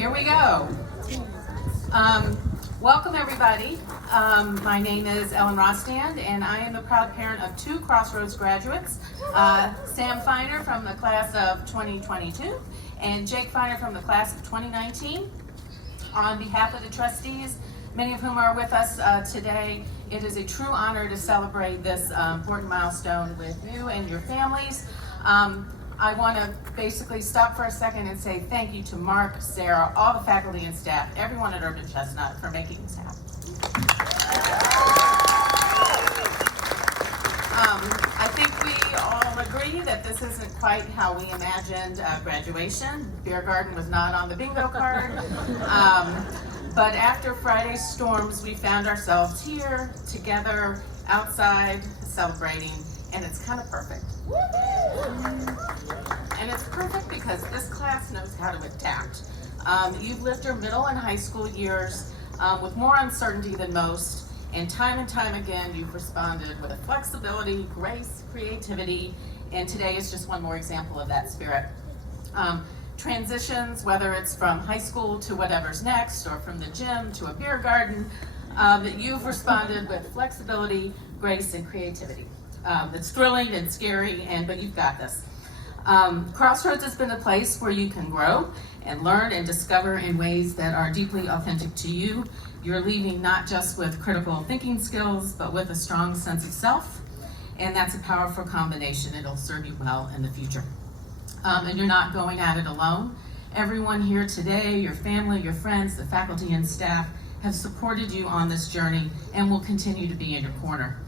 Here we go. Welcome everybody. My name is Ellen Rostand and I am the proud parent of two Crossroads graduates, Sam Feiner from the class of 2022 and Jake Feiner from the class of 2019. On behalf of the trustees, many of whom are with us today, it is a true honor to celebrate this important milestone with you and your families. I want to basically stop for a second and say thank you to Mark, Sarah, all the faculty and staff, everyone at Urban Chestnut for making this happen. I think we all agree that this isn't quite how we imagined graduation. Beer garden was not on the bingo card. But after Friday's storms, we found ourselves here together outside celebrating, and it's kind of perfect. And it's perfect because this class knows how to adapt. You've lived your middle and high school years with more uncertainty than most, and time again you've responded with flexibility, grace, creativity, and today is just one more example of that spirit. Transitions, whether it's from high school to whatever's next, or from the gym to a beer garden, that you've responded with flexibility, grace, and creativity. It's thrilling and scary, but you've got this. Crossroads has been a place where you can grow and learn and discover in ways that are deeply authentic to you. You're leaving not just with critical thinking skills, but with a strong sense of self, and that's a powerful combination. It'll serve you well in the future. And you're not going at it alone. Everyone here today, your family, your friends, the faculty and staff have supported you on this journey and will continue to be in your corner.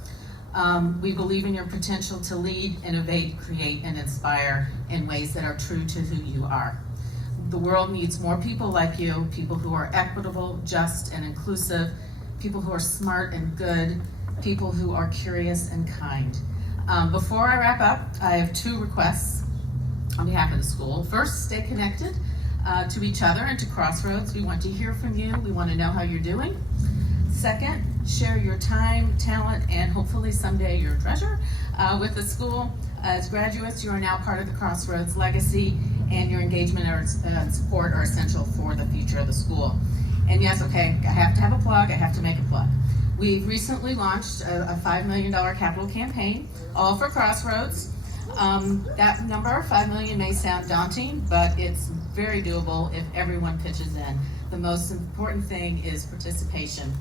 We believe in your potential to lead, innovate, create, and inspire in ways that are true to who you are. The world needs more people like you, people who are equitable, just, and inclusive, people who are smart and good, people who are curious and kind. Before I wrap up, I have two requests on behalf of the school. First, stay connected to each other and to Crossroads. We want to hear from you. We want to know how you're doing. Second, share your time, talent, and hopefully someday your treasure with the school. As graduates, you are now part of the Crossroads legacy, and your engagement and support are essential for the future of the school. And yes, okay, I have to have a plug, I have to make a plug. We've recently launched a $5 million capital campaign, all for Crossroads. That number, 5 million, may sound daunting, but it's very doable if everyone pitches in. The most important thing is participation.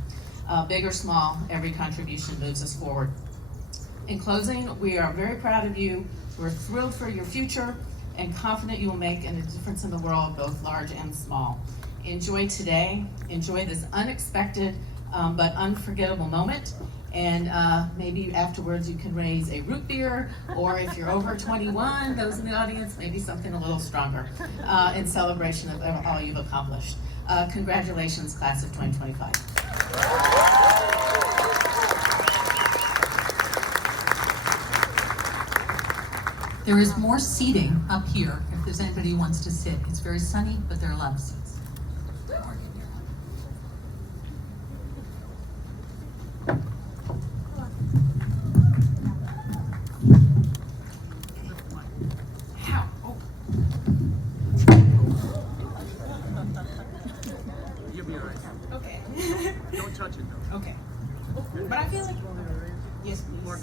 Big or small, every contribution moves us forward. In closing, we are very proud of you. We're thrilled for your future and confident you will make a difference in the world, both large and small. Enjoy today. Enjoy this unexpected but unforgettable moment. And maybe afterwards you can raise a root beer, or if you're over 21, those in the audience, maybe something a little stronger in celebration of all you've accomplished. Congratulations, class of 2025. There is more seating up here if there's anybody who wants to sit. It's very sunny, but there are a lot of seats. You'll be all right. Okay. Don't touch it though. Okay. But I feel like, yes, please. More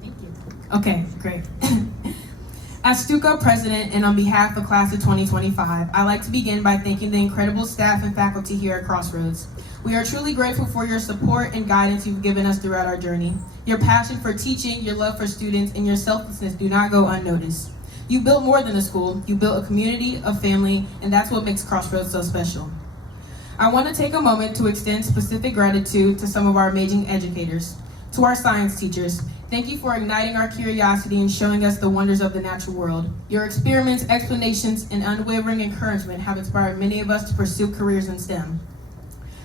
Thank you. Okay, great. As Stuco president and on behalf of class of 2025, I'd like to begin by thanking the incredible staff and faculty here at Crossroads. We are truly grateful for your support and guidance you've given us throughout our journey. Your passion for teaching, your love for students, and your selflessness do not go unnoticed. You built more than a school. You built a community, a family, and that's what makes Crossroads so special. I want to take a moment to extend specific gratitude to some of our amazing educators. To our science teachers, thank you for igniting our curiosity and showing us the wonders of the natural world. Your experiments, explanations, and unwavering encouragement have inspired many of us to pursue careers in STEM.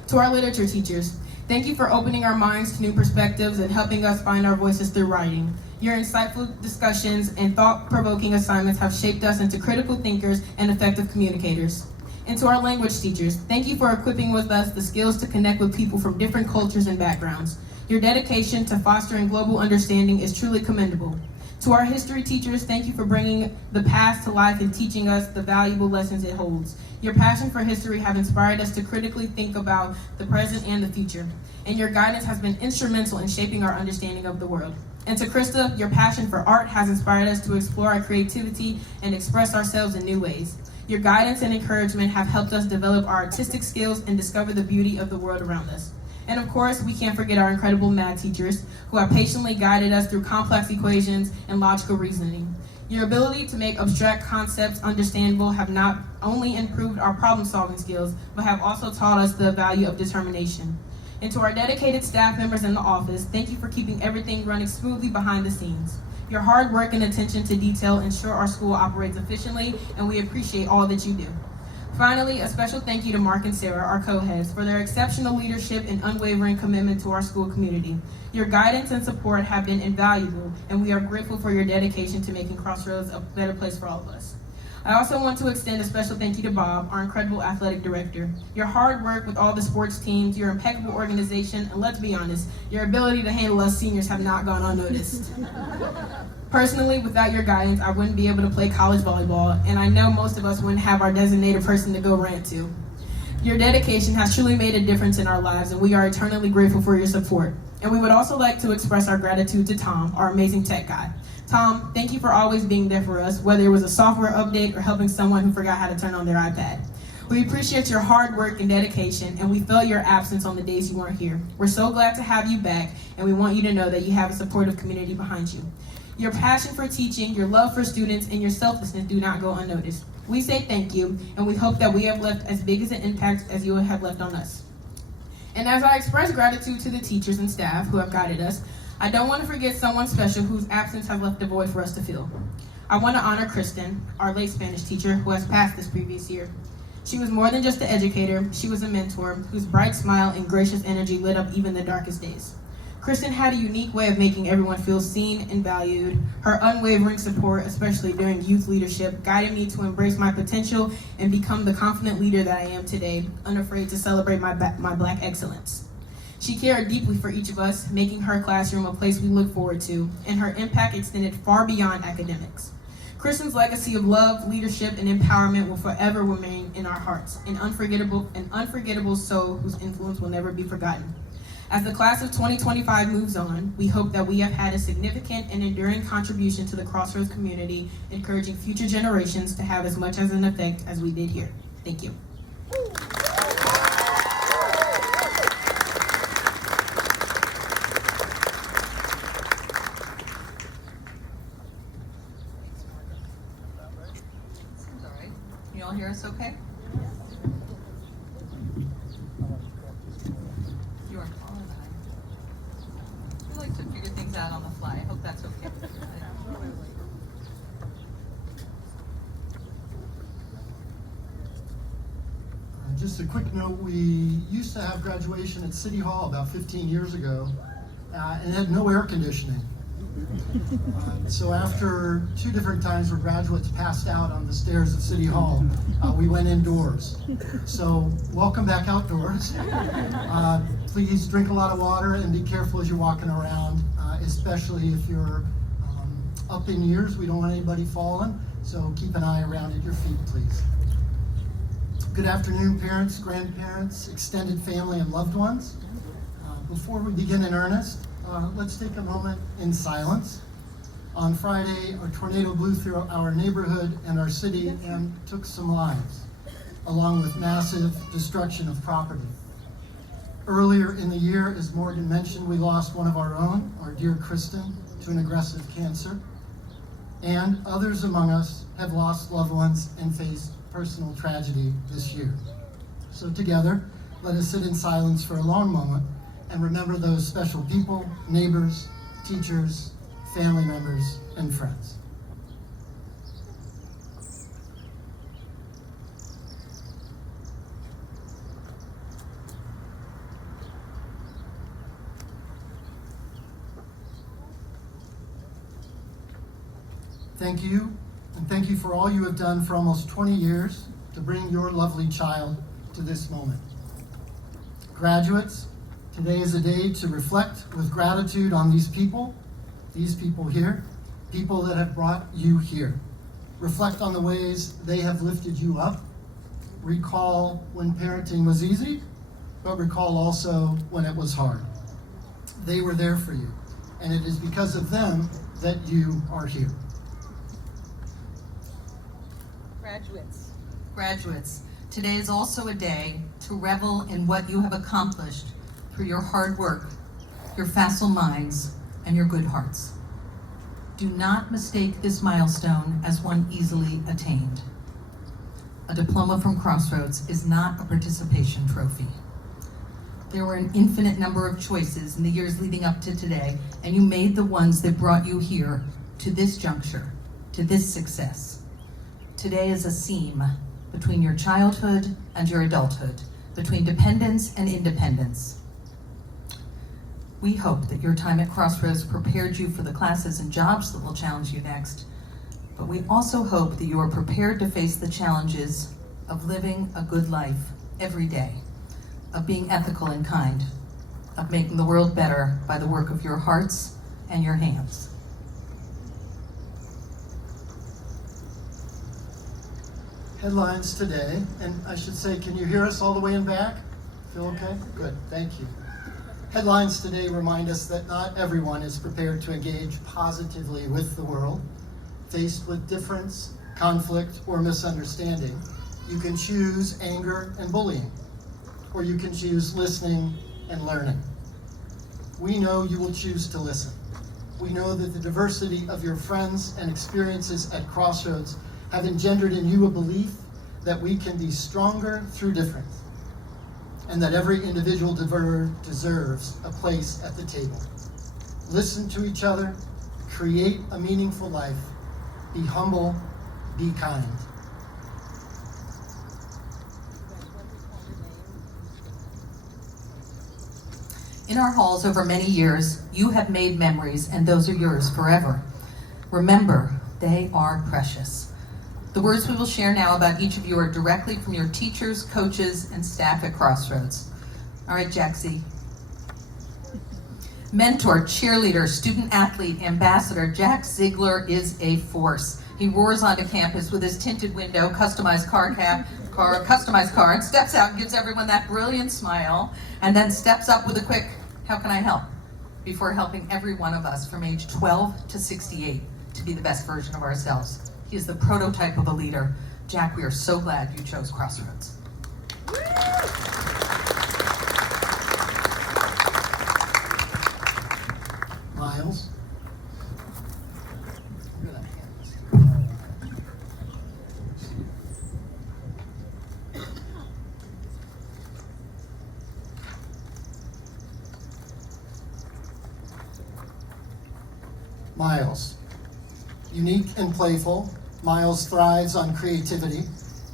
To our literature teachers, thank you for opening our minds to new perspectives and helping us find our voices through writing. Your insightful discussions and thought-provoking assignments have shaped us into critical thinkers and effective communicators. And to our language teachers, thank you for equipping with us the skills to connect with people from different cultures and backgrounds. Your dedication to fostering global understanding is truly commendable. To our history teachers, thank you for bringing the past to life and teaching us the valuable lessons it holds. Your passion for history have inspired us to critically think about the present and the future, and your guidance has been instrumental in shaping our understanding of the world. And to Krista, your passion for art has inspired us to explore our creativity and express ourselves in new ways. Your guidance and encouragement have helped us develop our artistic skills and discover the beauty of the world around us. And of course, we can't forget our incredible math teachers who have patiently guided us through complex equations and logical reasoning. Your ability to make abstract concepts understandable have not only improved our problem-solving skills, but have also taught us the value of determination. And to our dedicated staff members in the office, thank you for keeping everything running smoothly behind the scenes. Your hard work and attention to detail ensure our school operates efficiently, and we appreciate all that you do. Finally, a special thank you to Mark and Sarah, our co-heads, for their exceptional leadership and unwavering commitment to our school community. Your guidance and support have been invaluable, and we are grateful for your dedication to making Crossroads a better place for all of us. I also want to extend a special thank you to Bob, our incredible athletic director. Your hard work with all the sports teams, your impeccable organization, and let's be honest, your ability to handle us seniors have not gone unnoticed. Personally, without your guidance, I wouldn't be able to play college volleyball, and I know most of us wouldn't have our designated person to go rant to. Your dedication has truly made a difference in our lives, and we are eternally grateful for your support. And we would also like to express our gratitude to Tom, our amazing tech guy. Tom, thank you for always being there for us, whether it was a software update or helping someone who forgot how to turn on their iPad. We appreciate your hard work and dedication, and we felt your absence on the days you weren't here. We're so glad to have you back, and we want you to know that you have a supportive community behind you. Your passion for teaching, your love for students, and your selflessness do not go unnoticed. We say thank you, and we hope that we have left as big as an impact as you have left on us. And as I express gratitude to the teachers and staff who have guided us, I don't want to forget someone special whose absence has left a void for us to fill. I want to honor Kristen, our late Spanish teacher who has passed this previous year. She was more than just an educator, she was a mentor whose bright smile and gracious energy lit up even the darkest days. Kristen had a unique way of making everyone feel seen and valued. Her unwavering support, especially during youth leadership, guided me to embrace my potential and become the confident leader that I am today, unafraid to celebrate my Black excellence. She cared deeply for each of us, making her classroom a place we look forward to, and her impact extended far beyond academics. Kristen's legacy of love, leadership, and empowerment will forever remain in our hearts, an unforgettable soul whose influence will never be forgotten. As the class of 2025 moves on, we hope that we have had a significant and enduring contribution to the Crossroads community, encouraging future generations to have as much as an effect as we did here. Thank you. Seems all right. Can you all hear us okay? You are taller than I am. We like to figure things out on the fly. I hope that's okay. Just a quick note, we used to have graduation at City Hall about 15 years ago, and it had no air conditioning. So after 2 different times where graduates passed out on the stairs of City Hall, we went indoors. So welcome back outdoors. Please drink a lot of water and be careful as you're walking around, especially if you're up in years. We don't want anybody falling, so keep an eye around at your feet, please. Good afternoon, parents, grandparents, extended family, and loved ones. Before we begin in earnest, let's take a moment in silence. On Friday, a tornado blew through our neighborhood and our city and took some lives, along with massive destruction of property. Earlier in the year, as Morgan mentioned, we lost one of our own, our dear Kristen, to an aggressive cancer. And others among us have lost loved ones and faced personal tragedy this year. So together, let us sit in silence for a long moment and remember those special people, neighbors, teachers, family members, and friends. Thank you, and thank you for all you have done for almost 20 years to bring your lovely child to this moment. Graduates, today is a day to reflect with gratitude on these people here, people that have brought you here. Reflect on the ways they have lifted you up. Recall when parenting was easy, but recall also when it was hard. They were there for you, and it is because of them that you are here. Graduates, today is also a day to revel in what you have accomplished through your hard work, your facile minds, and your good hearts. Do not mistake this milestone as one easily attained. A diploma from Crossroads is not a participation trophy. There were an infinite number of choices in the years leading up to today, and you made the ones that brought you here to this juncture, to this success. Today is a seam between your childhood and your adulthood, between dependence and independence. We hope that your time at Crossroads prepared you for the classes and jobs that will challenge you next, but we also hope that you are prepared to face the challenges of living a good life every day, of being ethical and kind, of making the world better by the work of your hearts and your hands. Headlines today, and I should say, can you hear us all the way in back? Feel okay? Good, thank you. Headlines today remind us that not everyone is prepared to engage positively with the world. Faced with difference, conflict, or misunderstanding, you can choose anger and bullying, or you can choose listening and learning. We know you will choose to listen. We know that the diversity of your friends and experiences at Crossroads have engendered in you a belief that we can be stronger through difference, and that every individual deserves a place at the table. Listen to each other, create a meaningful life, be humble, be kind. In our halls over many years, you have made memories, and those are yours forever. Remember, they are precious. The words we will share now about each of you are directly from your teachers, coaches, and staff at Crossroads. All right, Jaxie. Mentor, cheerleader, student athlete, ambassador, Jack Ziegler is a force. He roars onto campus with his tinted window, customized customized car, and steps out and gives everyone that brilliant smile, and then steps up with a quick, "How can I help?" before helping every one of us from age 12 to 68 to be the best version of ourselves. He is the prototype of a leader. Jack, we are so glad you chose Crossroads. Miles. Miles. Unique and playful, Miles thrives on creativity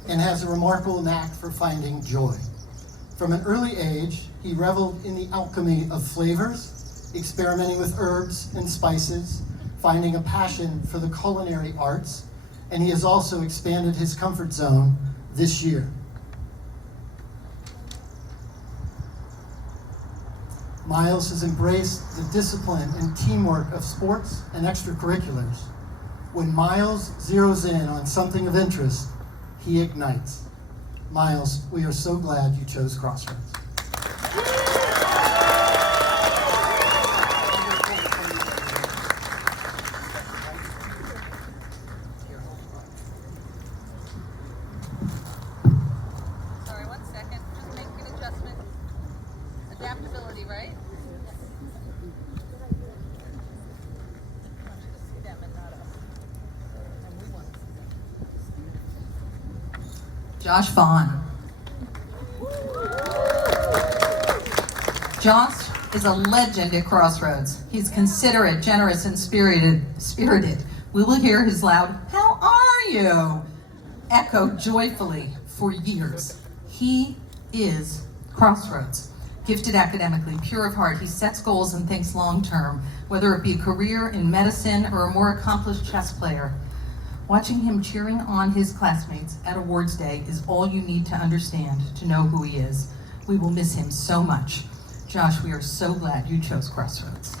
and has a remarkable knack for finding joy. From an early age, he reveled in the alchemy of flavors, experimenting with herbs and spices, finding a passion for the culinary arts, and he has also expanded his comfort zone this year. Miles has embraced the discipline and teamwork of sports and extracurriculars. When Miles zeroes in on something of interest, he ignites. Miles, we are so glad you chose Crossroads. Sorry, 1 second. Just making an adjustment. Adaptability, right? Josh Vaughn. Josh is a legend at Crossroads. He's considerate, generous, and spirited. We will hear his loud, "How are you?" echo joyfully for years. He is Crossroads. Gifted academically, pure of heart, he sets goals and thinks long term, whether it be a career in medicine or a more accomplished chess player. Watching him cheering on his classmates at awards day is all you need to understand to know who he is. We will miss him so much. Josh, we are so glad you chose Crossroads.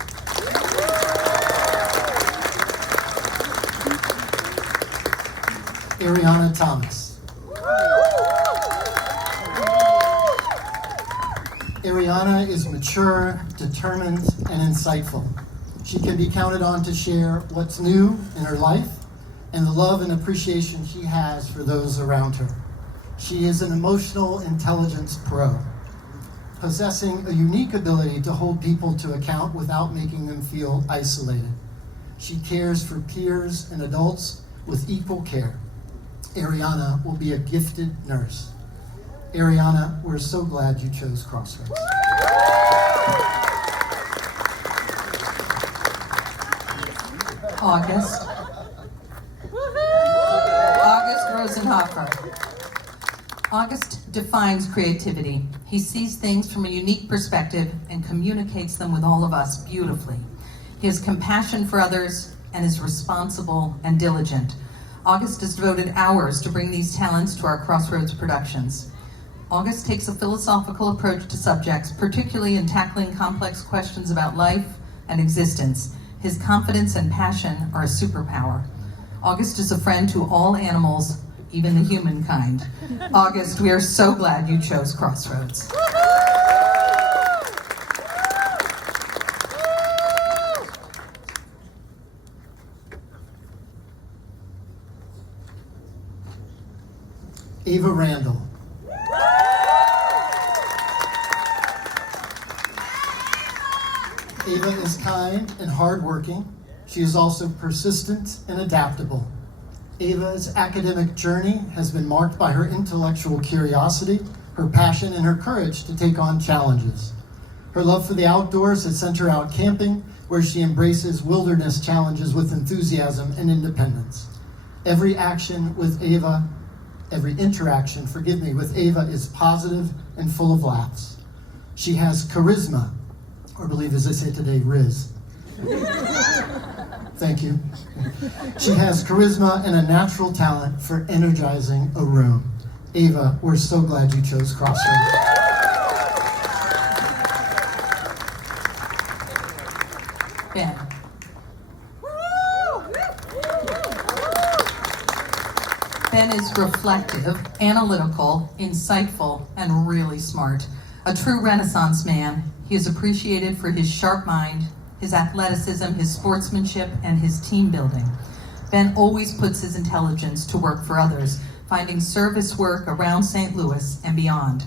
Ariana Thomas. Ariana is mature, determined, and insightful. She can be counted on to share what's new in her life and the love and appreciation she has for those around her. She is an emotional intelligence pro, possessing a unique ability to hold people to account without making them feel isolated. She cares for peers and adults with equal care. Ariana will be a gifted nurse. Ariana, we're so glad you chose Crossroads. August Rosenhofer. August defines creativity. He sees things from a unique perspective and communicates them with all of us beautifully. He has compassion for others and is responsible and diligent. August has devoted hours to bring these talents to our Crossroads productions. August takes a philosophical approach to subjects, particularly in tackling complex questions about life and existence. His confidence and passion are a superpower. August is a friend to all animals, even the humankind. August, we are so glad you chose Crossroads. Ava Randall. Ava is kind and hardworking. She is also persistent and adaptable. Ava's academic journey has been marked by her intellectual curiosity, her passion, and her courage to take on challenges. Her love for the outdoors has sent her out camping, where she embraces wilderness challenges with enthusiasm and independence. Every interaction with Ava is positive and full of laughs. She has charisma, or I believe as they say today, Riz. Thank you. She has charisma and a natural talent for energizing a room. Ava, we're so glad you chose Crossroads. Ben. Ben is reflective, analytical, insightful, and really smart. A true Renaissance man, he is appreciated for his sharp mind, his athleticism, his sportsmanship, and his team building. Ben always puts his intelligence to work for others, finding service work around St. Louis and beyond.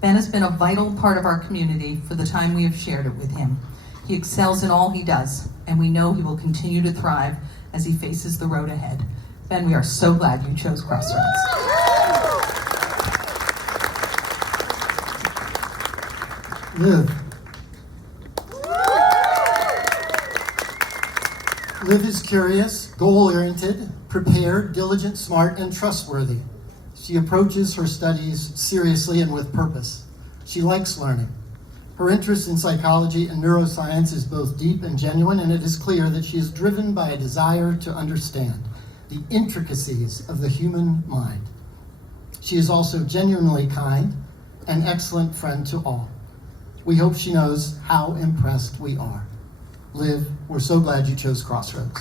Ben has been a vital part of our community for the time we have shared it with him. He excels in all he does, and we know he will continue to thrive as he faces the road ahead. Ben, we are so glad you chose Crossroads. Liv. Liv is curious, goal-oriented, prepared, diligent, smart, and trustworthy. She approaches her studies seriously and with purpose. She likes learning. Her interest in psychology and neuroscience is both deep and genuine, and it is clear that she is driven by a desire to understand the intricacies of the human mind. She is also genuinely kind, an excellent friend to all. We hope she knows how impressed we are. Liv, we're so glad you chose Crossroads.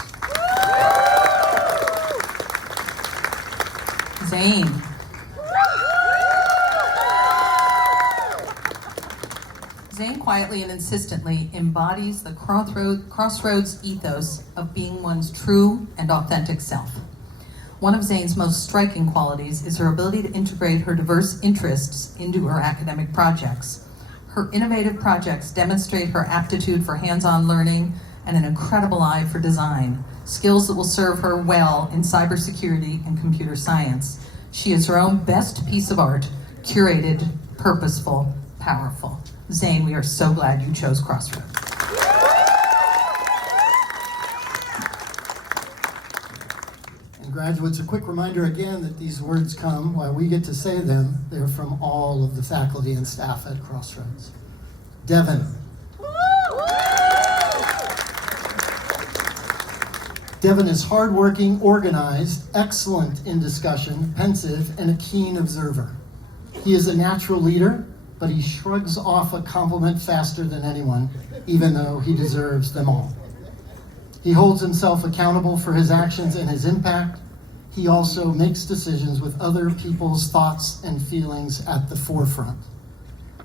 Zane. Zane quietly and insistently embodies the Crossroads ethos of being one's true and authentic self. One of Zane's most striking qualities is her ability to integrate her diverse interests into her academic projects. Her innovative projects demonstrate her aptitude for hands-on learning and an incredible eye for design, skills that will serve her well in cybersecurity and computer science. She is her own best piece of art, curated, purposeful, powerful. Zane, we are so glad you chose Crossroads. And graduates, a quick reminder again that these words come, while we get to say them, they're from all of the faculty and staff at Crossroads. Devin. Devin is hardworking, organized, excellent in discussion, pensive, and a keen observer. He is a natural leader, but he shrugs off a compliment faster than anyone, even though he deserves them all. He holds himself accountable for his actions and his impact. He also makes decisions with other people's thoughts and feelings at the forefront.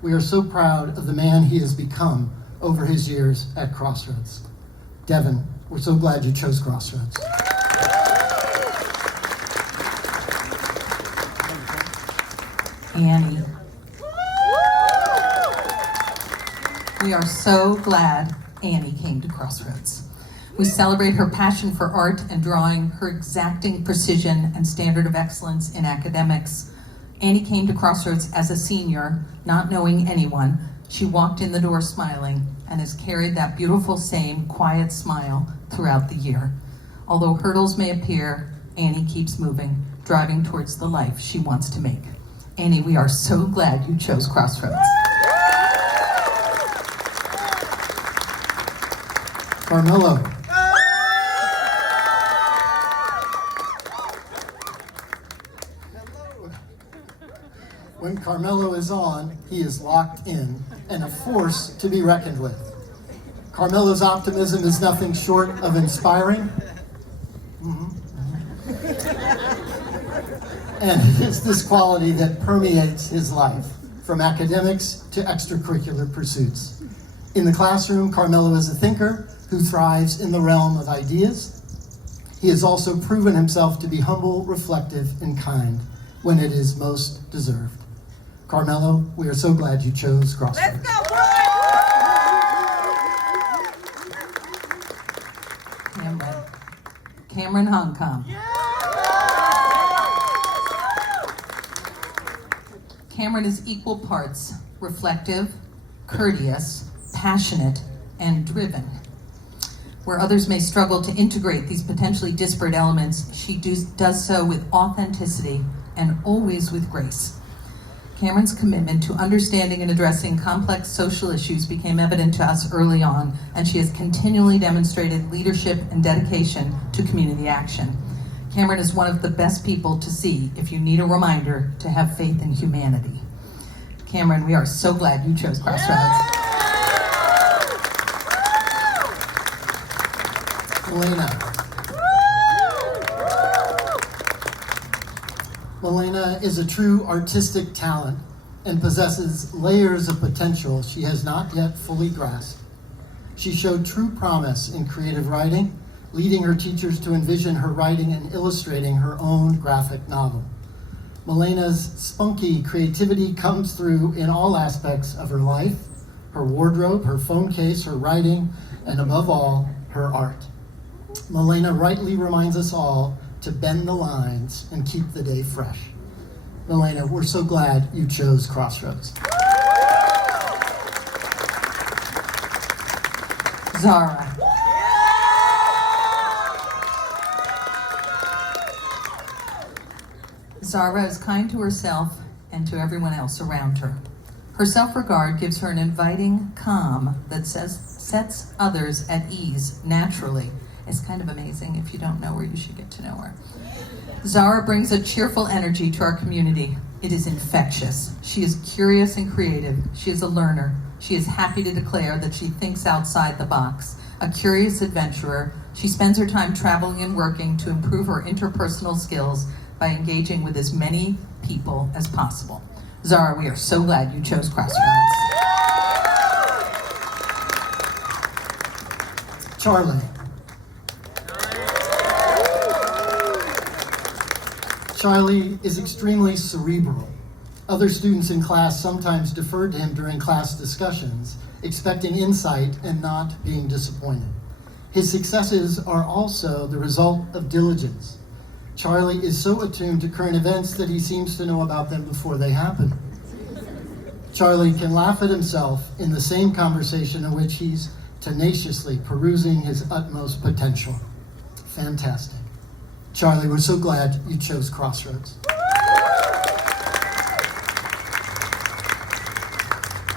We are so proud of the man he has become over his years at Crossroads. Devin, we're so glad you chose Crossroads. Annie. We are so glad Annie came to Crossroads. We celebrate her passion for art and drawing, her exacting precision and standard of excellence in academics. Annie came to Crossroads as a senior, not knowing anyone. She walked in the door smiling and has carried that beautiful same quiet smile throughout the year. Although hurdles may appear, Annie keeps moving, driving towards the life she wants to make. Annie, we are so glad you chose Crossroads. Carmelo. When Carmelo is on, he is locked in and a force to be reckoned with. Carmelo's optimism is nothing short of inspiring. And it is this quality that permeates his life, from academics to extracurricular pursuits. In the classroom, Carmelo is a thinker who thrives in the realm of ideas. He has also proven himself to be humble, reflective, and kind when it is most deserved. Carmelo, we are so glad you chose Crossroads. Let's go, Cameron Hong Kong. Cameron is equal parts reflective, courteous, passionate, and driven. Where others may struggle to integrate these potentially disparate elements, she does so with authenticity and always with grace. Cameron's commitment to understanding and addressing complex social issues became evident to us early on, and she has continually demonstrated leadership and dedication to community action. Cameron is one of the best people to see if you need a reminder to have faith in humanity. Cameron, we are so glad you chose Crossroads. Milena is a true artistic talent and possesses layers of potential she has not yet fully grasped. She showed true promise in creative writing, leading her teachers to envision her writing and illustrating her own graphic novel. Milena's spunky creativity comes through in all aspects of her life, her wardrobe, her phone case, her writing, and above all, her art. Milena rightly reminds us all to bend the lines and keep the day fresh. Milena, we're so glad you chose Crossroads. Zara. Zara is kind to herself and to everyone else around her. Her self-regard gives her an inviting calm that sets others at ease naturally. It's kind of amazing. If you don't know her, you should get to know her. Zara brings a cheerful energy to our community. It is infectious. She is curious and creative. She is a learner. She is happy to declare that she thinks outside the box. A curious adventurer, she spends her time traveling and working to improve her interpersonal skills by engaging with as many people as possible. Zara, we are so glad you chose Crossroads. Charlie. Charlie is extremely cerebral. Other students in class sometimes deferred to him during class discussions, expecting insight and not being disappointed. His successes are also the result of diligence. Charlie is so attuned to current events that he seems to know about them before they happen. Charlie can laugh at himself in the same conversation in which he's tenaciously perusing his utmost potential. Fantastic. Charlie, we're so glad you chose Crossroads.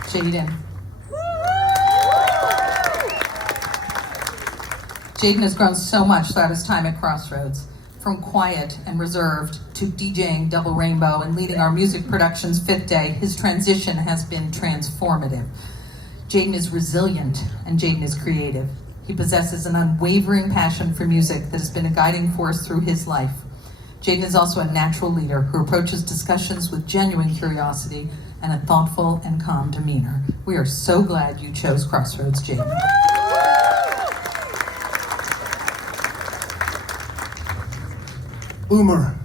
Jaden. Jaden has grown so much throughout his time at Crossroads, from quiet and reserved to DJing Double Rainbow and leading our music productions Fifth Day. His transition has been transformative. Jaden is resilient and Jaden is creative. He possesses an unwavering passion for music that has been a guiding force through his life. Jaden is also a natural leader who approaches discussions with genuine curiosity and a thoughtful and calm demeanor. We are so glad you chose Crossroads, Jaden. Boomer.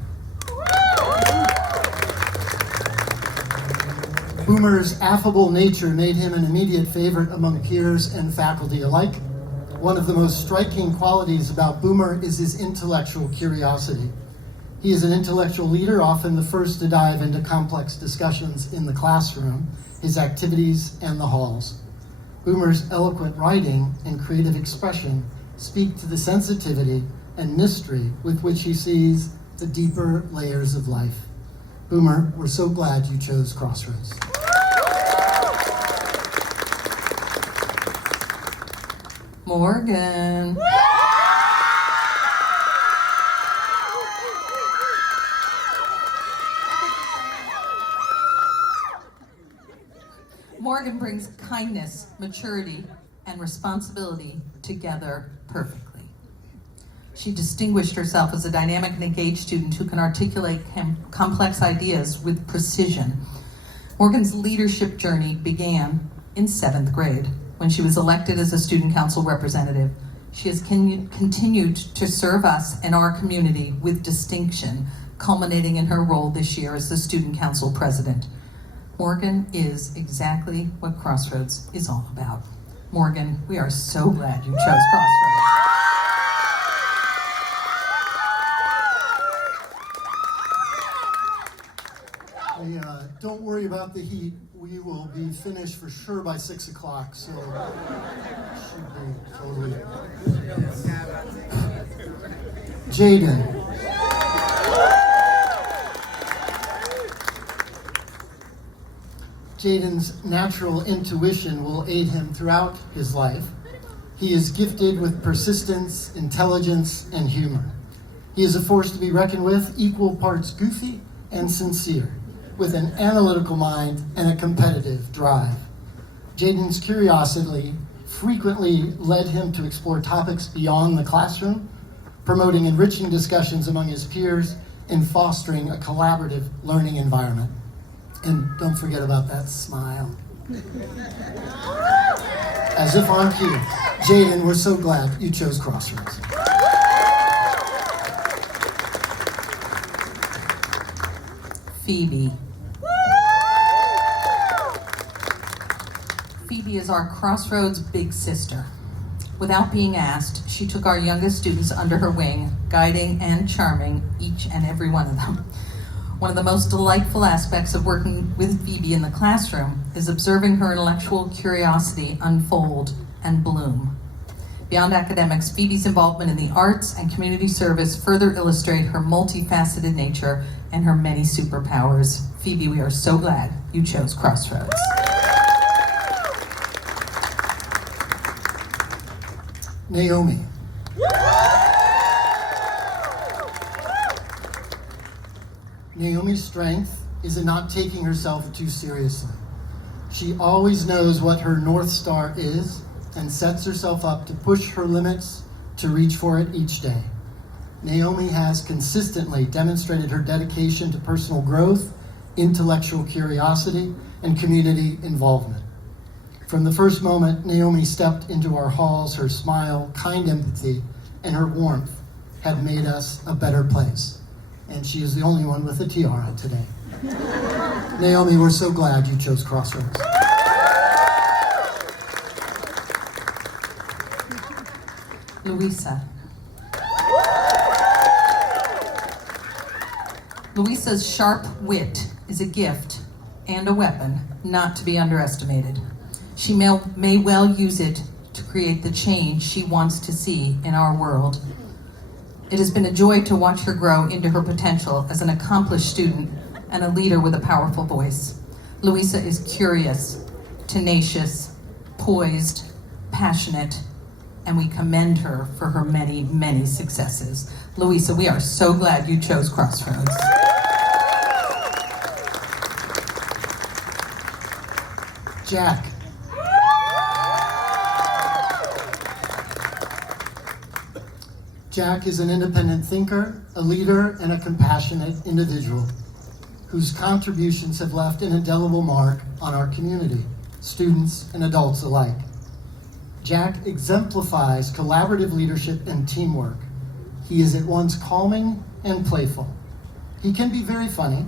Boomer's affable nature made him an immediate favorite among peers and faculty alike. One of the most striking qualities about Boomer is his intellectual curiosity. He is an intellectual leader, often the first to dive into complex discussions in the classroom, his activities, and the halls. Boomer's eloquent writing and creative expression speak to the sensitivity and mystery with which he sees the deeper layers of life. Boomer, we're so glad you chose Crossroads. Morgan. Morgan brings kindness, maturity, and responsibility together perfectly. She distinguished herself as a dynamic and engaged student who can articulate complex ideas with precision. Morgan's leadership journey began in 7th grade when she was elected as a student council representative. She has continued to serve us and our community with distinction, culminating in her role this year as the student council president. Morgan is exactly what Crossroads is all about. Morgan, we are so glad you chose Crossroads. Hey, don't worry about the heat. We will be finished for sure by 6 o'clock, so should be totally. Jaden. Jaden's natural intuition will aid him throughout his life. He is gifted with persistence, intelligence, and humor. He is a force to be reckoned with, equal parts goofy and sincere, with an analytical mind and a competitive drive. Jaden's curiosity frequently led him to explore topics beyond the classroom, promoting enriching discussions among his peers and fostering a collaborative learning environment. And don't forget about that smile. As if on cue. Jaden, we're so glad you chose Crossroads. Phoebe. Phoebe is our Crossroads big sister. Without being asked, she took our youngest students under her wing, guiding and charming each and every one of them. One of the most delightful aspects of working with Phoebe in the classroom is observing her intellectual curiosity unfold and bloom. Beyond academics, Phoebe's involvement in the arts and community service further illustrate her multifaceted nature and her many superpowers. Phoebe, we are so glad you chose Crossroads. Naomi. Naomi's strength is in not taking herself too seriously. She always knows what her North Star is and sets herself up to push her limits to reach for it each day. Naomi has consistently demonstrated her dedication to personal growth, intellectual curiosity, and community involvement. From the first moment Naomi stepped into our halls, her smile, kind empathy, and her warmth have made us a better place. And she is the only one with a tiara today. Naomi, we're so glad you chose Crossroads. Louisa. Louisa's sharp wit is a gift and a weapon not to be underestimated. She may well use it to create the change she wants to see in our world. It has been a joy to watch her grow into her potential as an accomplished student and a leader with a powerful voice. Louisa is curious, tenacious, poised, passionate, and we commend her for her many, many successes. Louisa, we are so glad you chose Crossroads. Jack. Jack is an independent thinker, a leader, and a compassionate individual whose contributions have left an indelible mark on our community, students and adults alike. Jack exemplifies collaborative leadership and teamwork. He is at once calming and playful. He can be very funny,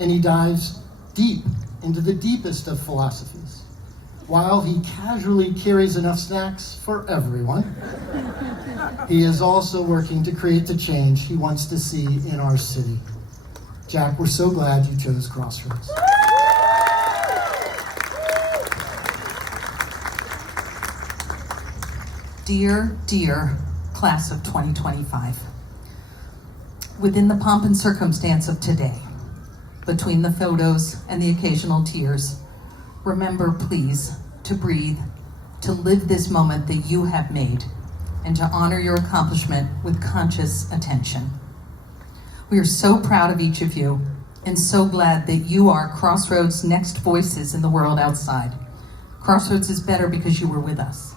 and he dives deep into the deepest of philosophies, while he casually carries enough snacks for everyone. He is also working to create the change he wants to see in our city. Jack, we're so glad you chose Crossroads. Dear, dear class of 2025, within the pomp and circumstance of today, between the photos and the occasional tears, remember, please, to breathe, to live this moment that you have made, and to honor your accomplishment with conscious attention. We are so proud of each of you and so glad that you are Crossroads' next voices in the world outside. Crossroads is better because you were with us.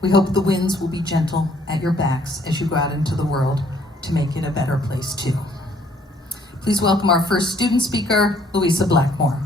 We hope the winds will be gentle at your backs as you go out into the world to make it a better place too. Please welcome our first student speaker, Louisa Blackmore.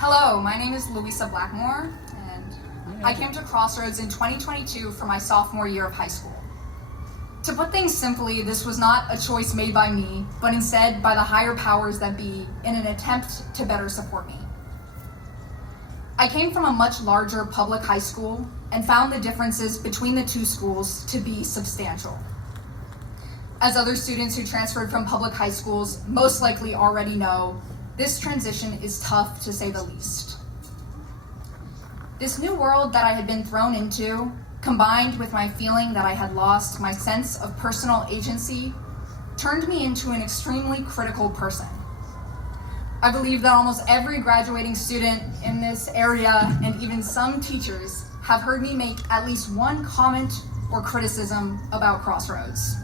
Hello, my name is Louisa Blackmore, and I came to Crossroads in 2022 for my sophomore year of high school. To put things simply, this was not a choice made by me, but instead by the higher powers that be in an attempt to better support me. I came from a much larger public high school and found the differences between the two schools to be substantial. As other students who transferred from public high schools most likely already know, this transition is tough to say the least. This new world that I had been thrown into, combined with my feeling that I had lost my sense of personal agency, turned me into an extremely critical person. I believe that almost every graduating student in this area, and even some teachers, have heard me make at least one comment or criticism about Crossroads.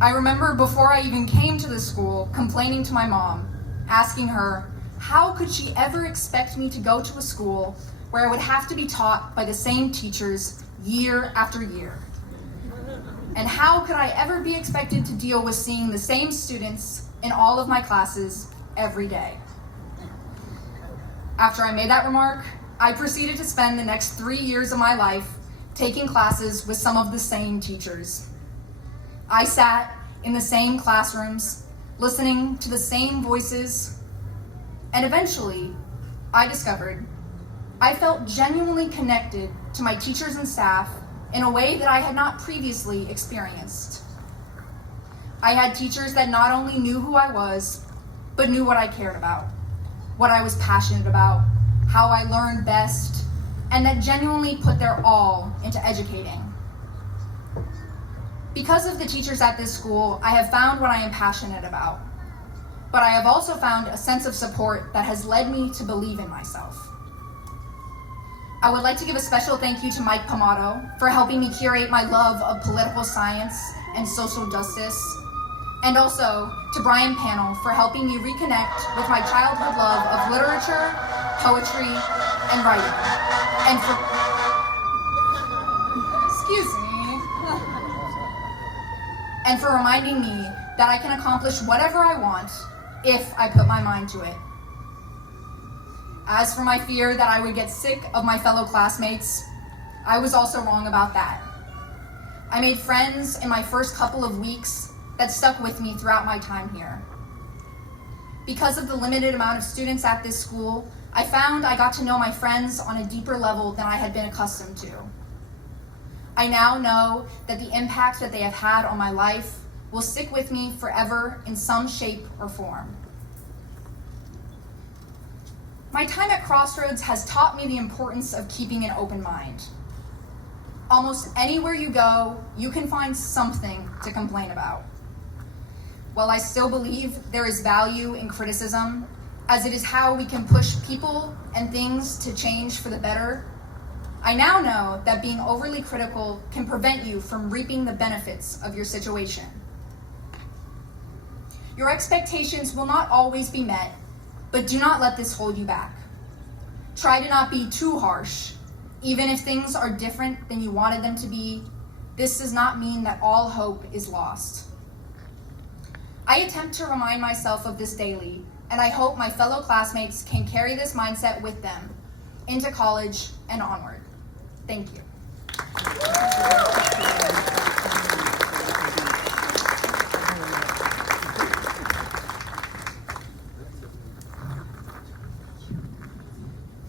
I remember before I even came to the school, complaining to my mom, asking her, how could she ever expect me to go to a school where I would have to be taught by the same teachers year after year? And how could I ever be expected to deal with seeing the same students in all of my classes every day? After I made that remark, I proceeded to spend the next 3 years of my life taking classes with some of the same teachers. I sat in the same classrooms, listening to the same voices, and eventually, I discovered I felt genuinely connected to my teachers and staff in a way that I had not previously experienced. I had teachers that not only knew who I was, but knew what I cared about, what I was passionate about, how I learned best, and that genuinely put their all into educating. Because of the teachers at this school, I have found what I am passionate about, but I have also found a sense of support that has led me to believe in myself. I would like to give a special thank you to Mike Pomato for helping me curate my love of political science and social justice, and also to Brian Panel for helping me reconnect with my childhood love of literature, poetry, and writing. And for, excuse me, and for reminding me that I can accomplish whatever I want if I put my mind to it. As for my fear that I would get sick of my fellow classmates, I was also wrong about that. I made friends in my first couple of weeks that stuck with me throughout my time here. Because of the limited amount of students at this school, I found I got to know my friends on a deeper level than I had been accustomed to. I now know that the impact that they have had on my life will stick with me forever in some shape or form. My time at Crossroads has taught me the importance of keeping an open mind. Almost anywhere you go, you can find something to complain about. While I still believe there is value in criticism, as it is how we can push people and things to change for the better, I now know that being overly critical can prevent you from reaping the benefits of your situation. Your expectations will not always be met, but do not let this hold you back. Try to not be too harsh. Even if things are different than you wanted them to be, this does not mean that all hope is lost. I attempt to remind myself of this daily, and I hope my fellow classmates can carry this mindset with them into college and onward. Thank you.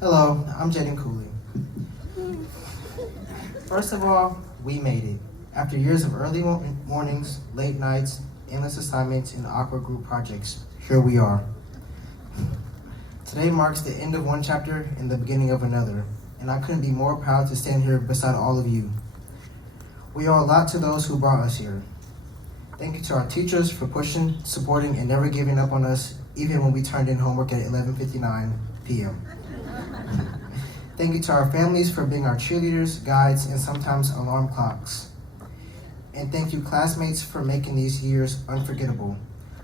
Hello, I'm Jaden Cooley. First of all, we made it. After years of early mornings, late nights, endless assignments, and awkward group projects, here we are. Today marks the end of one chapter and the beginning of another, and I couldn't be more proud to stand here beside all of you. We owe a lot to those who brought us here. Thank you to our teachers for pushing, supporting, and never giving up on us, even when we turned in homework at 11:59 p.m. Thank you to our families for being our cheerleaders, guides, and sometimes alarm clocks. And thank you, classmates, for making these years unforgettable.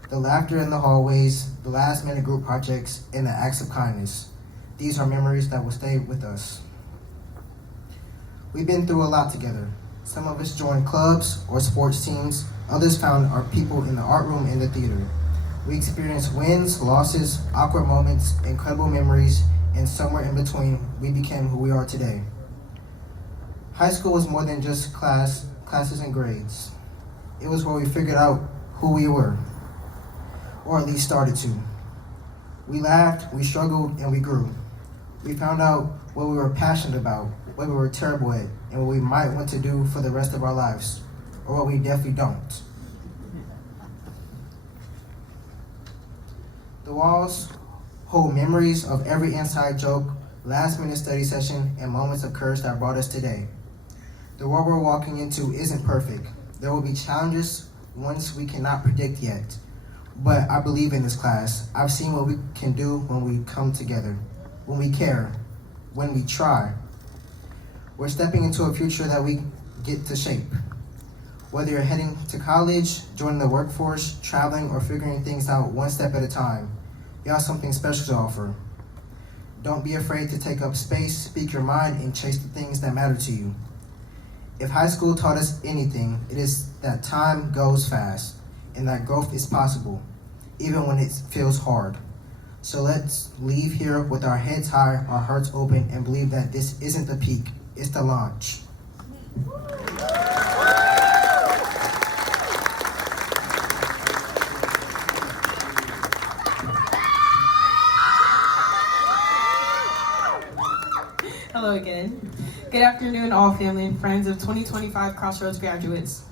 The laughter in the hallways, the last-minute group projects, and the acts of kindness. These are memories that will stay with us. We've been through a lot together. Some of us joined clubs or sports teams. Others found our people in the art room and the theater. We experienced wins, losses, awkward moments, incredible memories, and somewhere in between, we became who we are today. High school was more than just classes and grades. It was where we figured out who we were, or at least started to. We laughed, we struggled, and we grew. We found out what we were passionate about, what we were terrible at, and what we might want to do for the rest of our lives, or what we definitely don't. The walls hold memories of every inside joke, last-minute study session, and moments of courage that brought us today. The world we're walking into isn't perfect. There will be challenges, ones we cannot predict yet. But I believe in this class. I've seen what we can do when we come together, when we care, when we try. We're stepping into a future that we get to shape. Whether you're heading to college, joining the workforce, traveling, or figuring things out one step at a time, you have something special to offer. Don't be afraid to take up space, speak your mind, and chase the things that matter to you. If high school taught us anything, it is that time goes fast and that growth is possible, even when it feels hard. So let's leave here with our heads high, our hearts open, and believe that this isn't the peak, it's the launch. Hello again. Good afternoon, all family and friends of 2025 Crossroads graduates.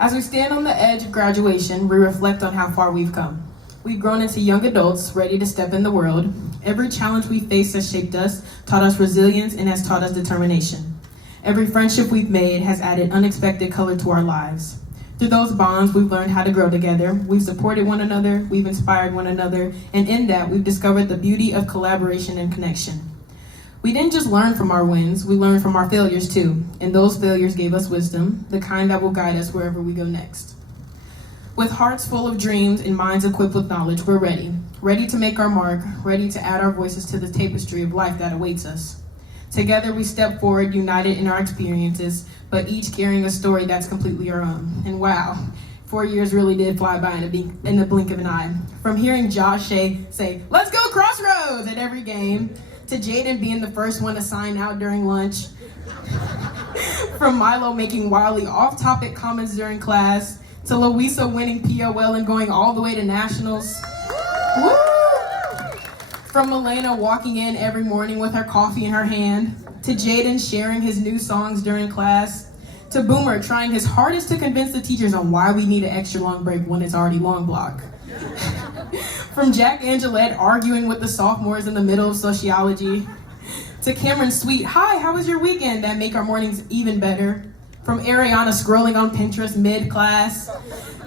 As we stand on the edge of graduation, we reflect on how far we've come. We've grown into young adults ready to step in the world. Every challenge we faced has shaped us, taught us resilience, and has taught us determination. Every friendship we've made has added unexpected color to our lives. Through those bonds, we've learned how to grow together. We've supported one another, we've inspired one another, and in that, we've discovered the beauty of collaboration and connection. We didn't just learn from our wins, we learned from our failures too, and those failures gave us wisdom, the kind that will guide us wherever we go next. With hearts full of dreams and minds equipped with knowledge, we're ready to make our mark, ready to add our voices to the tapestry of life that awaits us. Together we step forward, united in our experiences, but each carrying a story that's completely our own. And wow, 4 years really did fly by in the blink of an eye. From hearing Josh say, "Let's go Crossroads" at every game, to Jaden being the first one to sign out during lunch, from Milo making wildly off-topic comments during class, to Louisa winning POL and going all the way to nationals, Woo! From Elena walking in every morning with her coffee in her hand, to Jaden sharing his new songs during class, to Boomer trying his hardest to convince the teachers on why we need an extra long break when it's already long block. From Jack and Gillette arguing with the sophomores in the middle of sociology, to Cameron's sweet, "Hi, how was your weekend?" that make our mornings even better. From Ariana scrolling on Pinterest mid-class,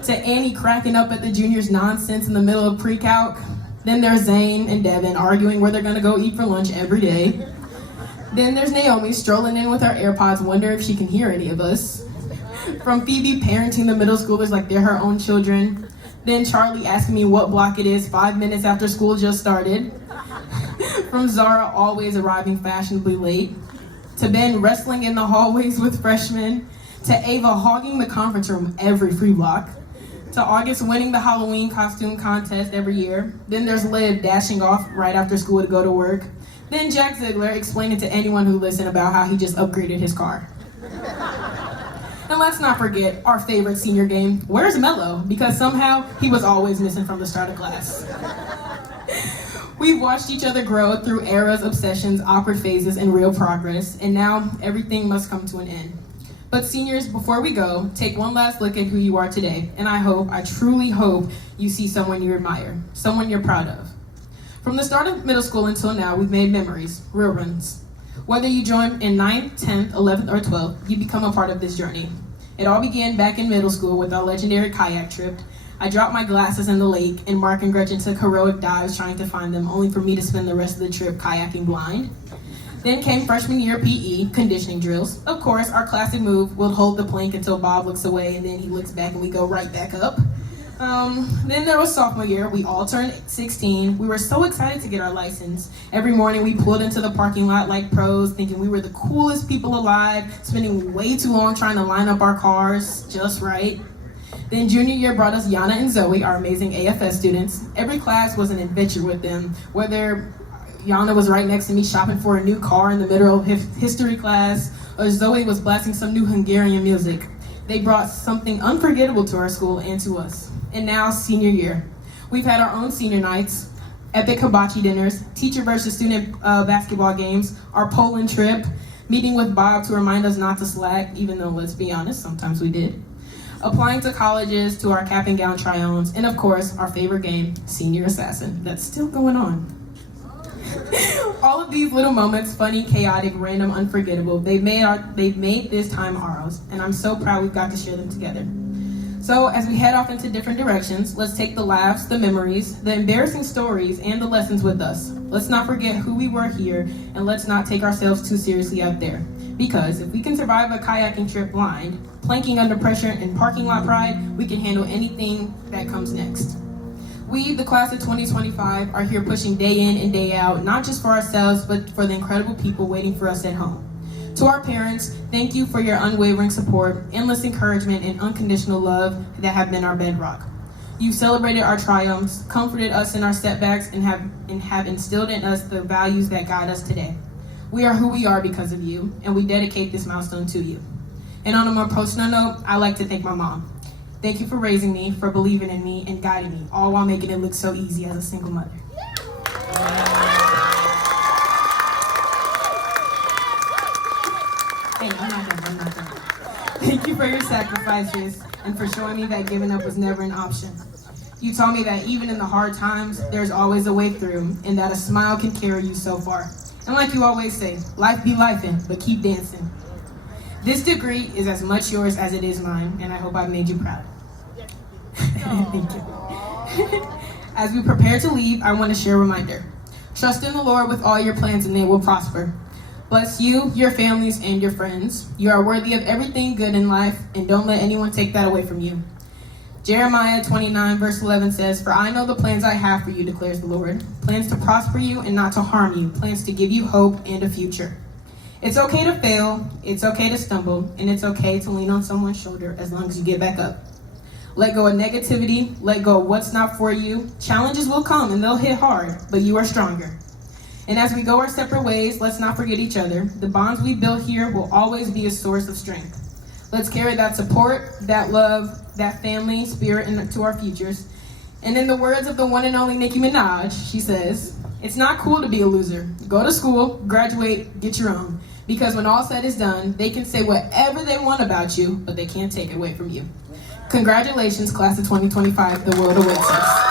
to Annie cracking up at the juniors' nonsense in the middle of pre-calc. Then there's Zane and Devin arguing where they're gonna go eat for lunch every day. Then there's Naomi strolling in with her AirPods, wonder if she can hear any of us. From Phoebe parenting the middle schoolers like they're her own children. Then Charlie asking me what block it is 5 minutes after school just started. From Zara always arriving fashionably late. To Ben wrestling in the hallways with freshmen. To Ava hogging the conference room every free block. To August winning the Halloween costume contest every year. Then there's Liv dashing off right after school to go to work. Then Jack Ziegler explaining to anyone who listened about how he just upgraded his car. And let's not forget our favorite senior game, Where's Mello? Because somehow he was always missing from the start of class. We've watched each other grow through eras, obsessions, awkward phases, and real progress, and now everything must come to an end. But seniors, before we go, take one last look at who you are today, and I truly hope you see someone you admire, someone you're proud of. From the start of middle school until now, we've made memories, real ones. Whether you joined in 9th, 10th, 11th, or 12th, you become a part of this journey. It all began back in middle school with our legendary kayak trip. I dropped my glasses in the lake, and Mark and Gretchen took heroic dives trying to find them, only for me to spend the rest of the trip kayaking blind. Then came freshman year PE, conditioning drills. Of course, our classic move, we'll hold the plank until Bob looks away, and then he looks back and we go right back up. Then there was sophomore year. We all turned 16. We were so excited to get our license. Every morning we pulled into the parking lot like pros, thinking we were the coolest people alive, spending way too long trying to line up our cars just right. Then junior year brought us Yana and Zoe, our amazing AFS students. Every class was an adventure with them, whether Yana was right next to me shopping for a new car in the middle of history class, or Zoe was blasting some new Hungarian music. They brought something unforgettable to our school and to us. And now, senior year. We've had our own senior nights, epic hibachi dinners, teacher versus student basketball games, our Poland trip, meeting with Bob to remind us not to slack, even though, let's be honest, sometimes we did. Applying to colleges, to our cap and gown try-ons, and of course, our favorite game, Senior Assassin, that's still going on. All of these little moments, funny, chaotic, random, unforgettable, they've made this time ours, and I'm so proud we've got to share them together. So as we head off into different directions, let's take the laughs, the memories, the embarrassing stories, and the lessons with us. Let's not forget who we were here, and let's not take ourselves too seriously out there. Because if we can survive a kayaking trip blind, planking under pressure, and parking lot pride, we can handle anything that comes next. We, the class of 2025, are here pushing day in and day out, not just for ourselves, but for the incredible people waiting for us at home. To our parents, thank you for your unwavering support, endless encouragement, and unconditional love that have been our bedrock. You celebrated our triumphs, comforted us in our setbacks, and have instilled in us the values that guide us today. We are who we are because of you, and we dedicate this milestone to you. And on a more personal note, I'd like to thank my mom. Thank you for raising me, for believing in me, and guiding me, all while making it look so easy as a single mother. Hey, I'm not done. Thank you for your sacrifices and for showing me that giving up was never an option. You taught me that even in the hard times, there's always a way through, and that a smile can carry you so far. And like you always say, life be lifing, but keep dancing. This degree is as much yours as it is mine, and I hope I've made you proud. Thank you. As we prepare to leave, I want to share a reminder. Trust in the Lord with all your plans and they will prosper. Bless you, your families, and your friends. You are worthy of everything good in life, and don't let anyone take that away from you. Jeremiah 29 verse 11 says, "For I know the plans I have for you, declares the Lord. Plans to prosper you and not to harm you. Plans to give you hope and a future." It's okay to fail, it's okay to stumble, and it's okay to lean on someone's shoulder as long as you get back up. Let go of negativity, let go of what's not for you. Challenges will come and they'll hit hard, but you are stronger. And as we go our separate ways, let's not forget each other. The bonds we build here will always be a source of strength. Let's carry that support, that love, that family spirit into our futures. And in the words of the one and only Nicki Minaj, she says, "It's not cool to be a loser. Go to school, graduate, get your own. Because when all said is done, they can say whatever they want about you, but they can't take it away from you." Congratulations, class of 2025. The world awaits us.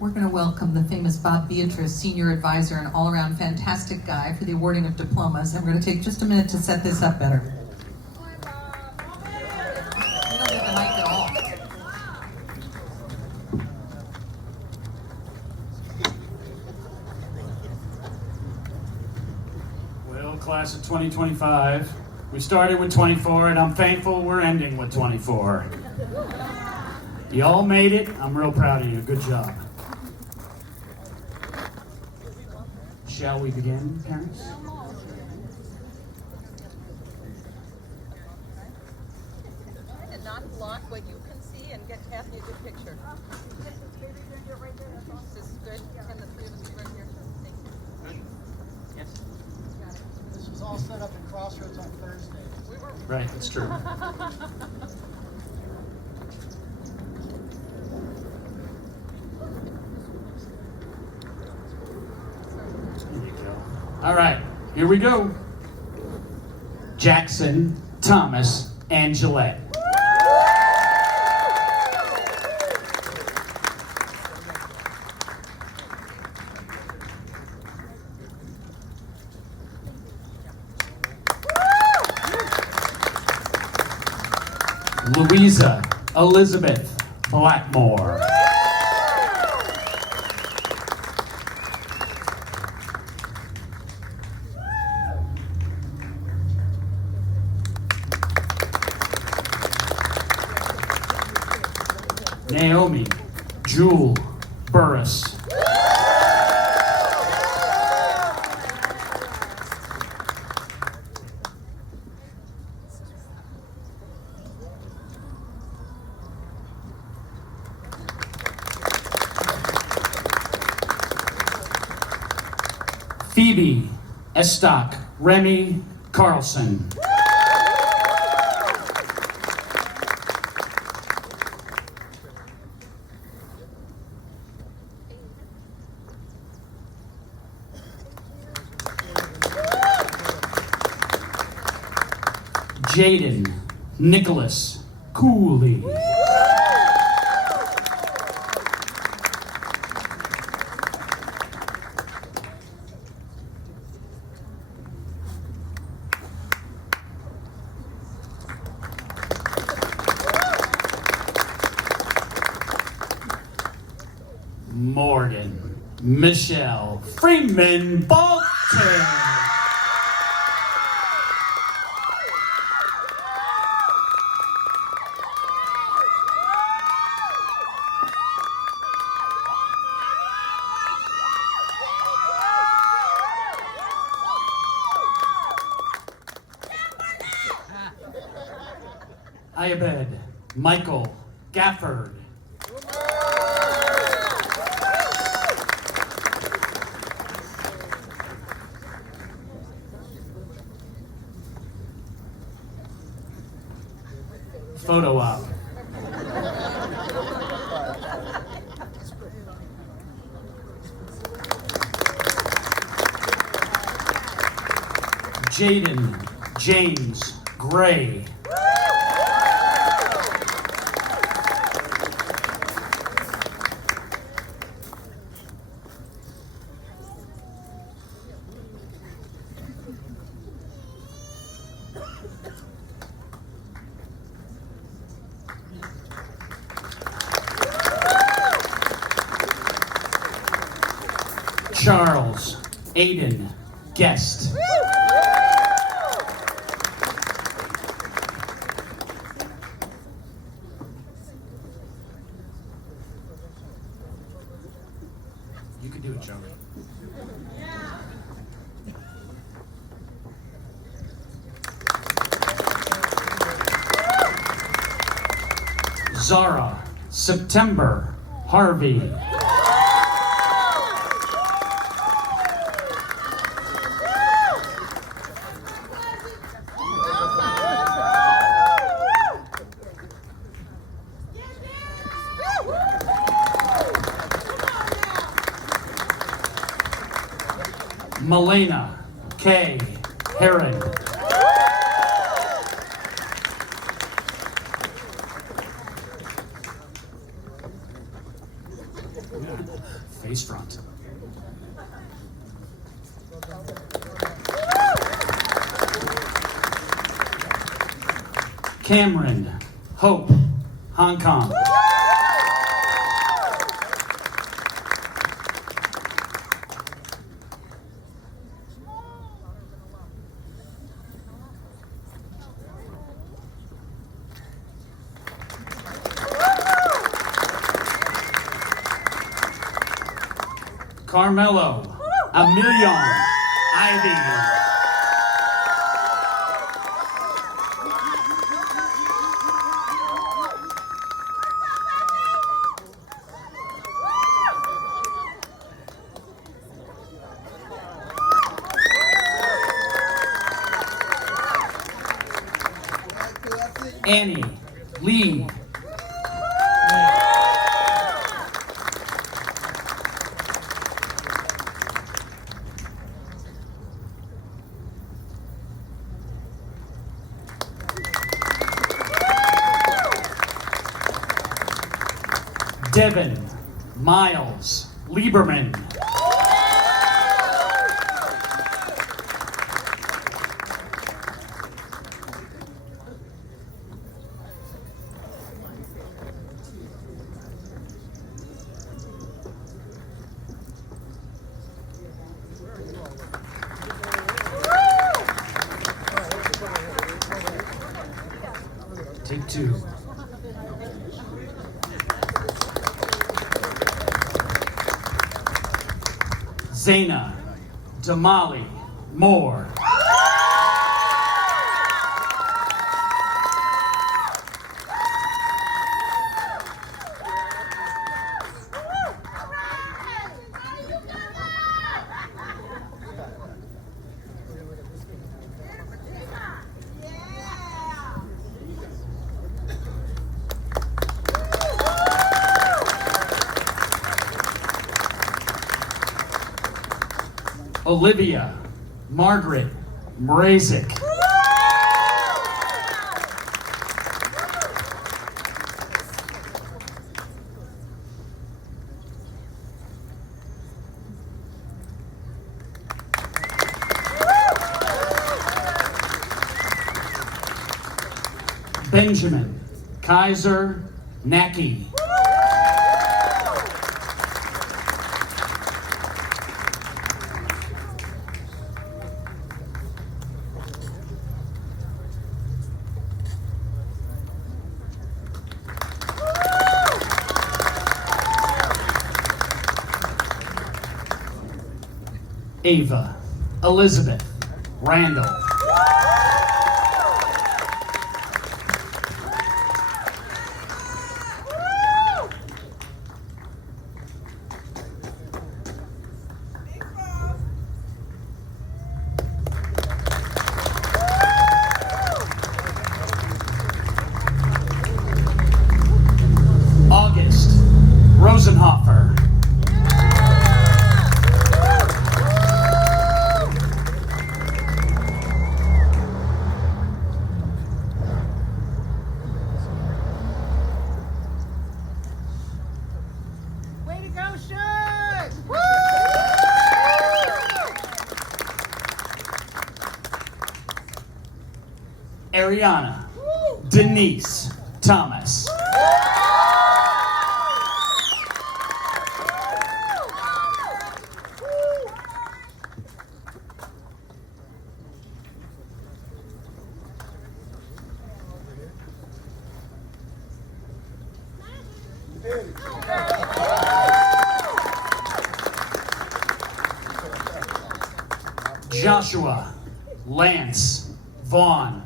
We're going to welcome the famous Bob Beatrice, senior advisor and all-around fantastic guy for the awarding of diplomas. And we're going to take just a minute to set this up better. You don't get the mic at all. Well, class of 2025, we started with 24, and I'm thankful we're ending with 24. You all made it. I'm real proud of you. Good job. Shall we begin, parents? And not block what you can see and get Kathy a good picture. This is good. Can the three of us be right here? Thank you. Yes. This was all set up in Crossroads on Thursday. Right, that's true. There you go. All right, here we go. Jackson, Thomas, and Gillette. Louisa Elizabeth Blackmore. Naomi Jewel Burris. Phoebe Estock Remy Carlson. Jaden Nicholas Cooley. Morgan Michelle Freeman Bolton. Iabed Michael Gafford. Photo op. Jaden James Gray. Charles Aiden Guest. You can do it, Joe. Zara September Harvey. Melena K. Herring. Face front. Cameron Hope, Hong Kong. Carmelo Emilion Ivy. Annie Lee. Devin Miles Lieberman. Take two. Zaina Damali Moore. Olivia Margaret Mrazik. Benjamin Kaiser Naki. Ava Elizabeth Randall. August Rosenhofer. Ariana Denise Thomas. Joshua Lance Vaughn.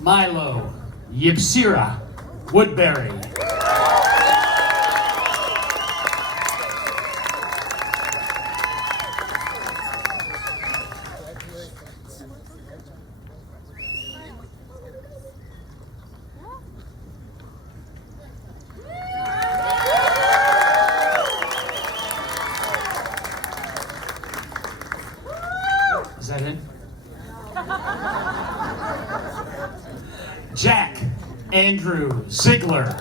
Milo Yipsira Woodbury. Is that it? Jack Andrew Ziegler.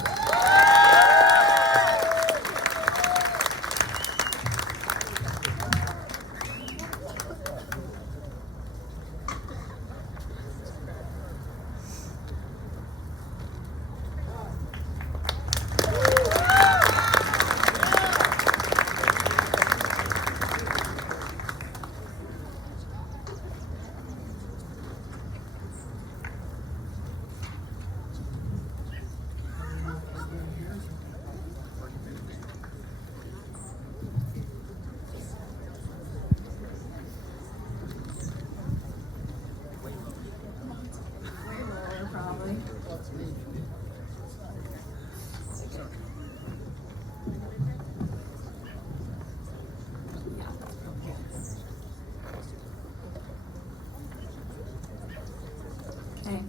Okay.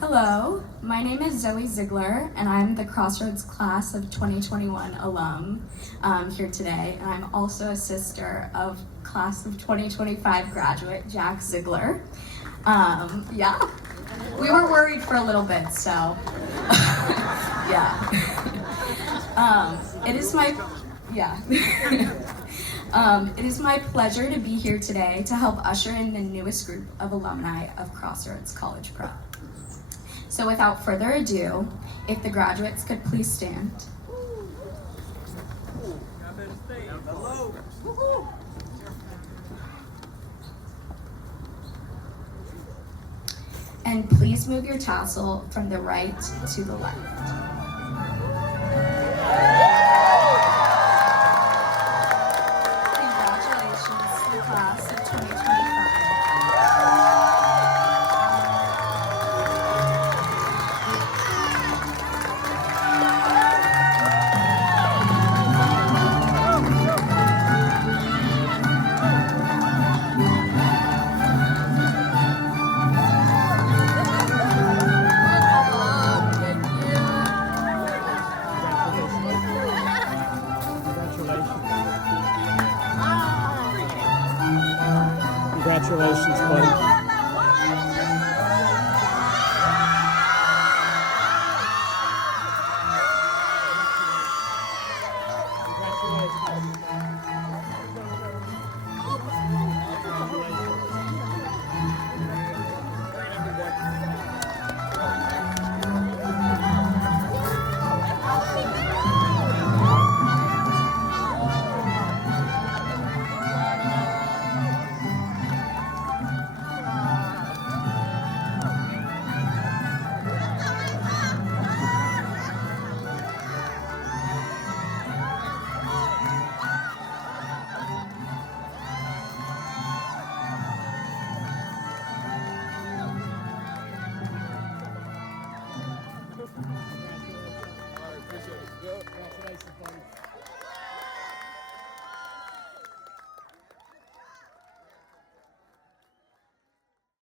Hello, my name is Zoe Ziegler, and I'm the Crossroads class of 2021 alum here today. And I'm also a sister of class of 2025 graduate Jack Ziegler. Yeah, we were worried for a little bit, so yeah. It is my it is my pleasure to be here today to help usher in the newest group of alumni of Crossroads College Prep. So without further ado, if the graduates could please stand. And please move your tassel from the right to the left. Congratulations to the class of 2025. Congratulations, buddy.